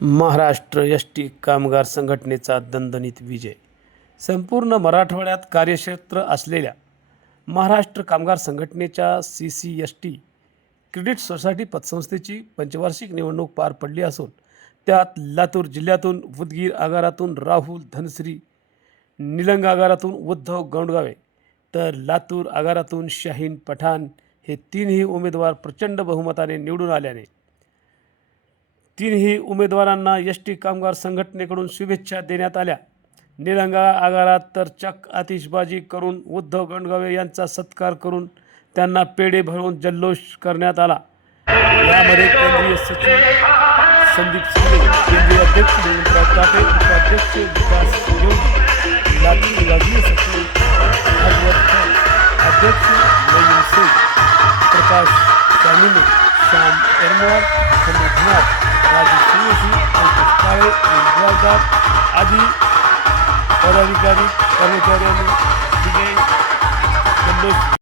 Maharashtra S T कामगार संघटनेचा दणदणीत विजय. संपूर्ण मराठवाड्यात कार्यक्षेत्र असलेल्या महाराष्ट्र कामगार संघटनेच्या C C S T credit society पतसंस्थेची पंचवार्षिक निवडणूक पार पडली असून त्यात लातूर जिल्ह्यातून उदगीर आगारातून राहुल धनश्री निलंग आगारातून उद्धव गौंडगावे तर लातूर आगारातून शाहीन पठाण हे तीनही उमेदवार प्रचंड बहुमताने निवडून आल्याने. तीनही उमेदवारांना एस टी कामगार संघटनेकडून शुभेच्छा देण्यात आल्या. निलंगा आगारात तर चक आतिषबाजी करून उद्धव गणगावे यांचा सत्कार करून त्यांना पेढे भरून जल्लोष करण्यात आला. यामध्ये केंद्रीय सचिव संदीप शिंदे केंद्रीय अध्यक्ष देवेंद्र तापे योगी लातूर सचिव हरवर्धन अध्यक्ष नईम सिंग प्रकाश कामिने श्याम एरमवार समीर नाथ राजू सूर्यशी अंकुश काळे आणि जबाबदार आदी पदाधिकारी कर्मचाऱ्यांनी विजय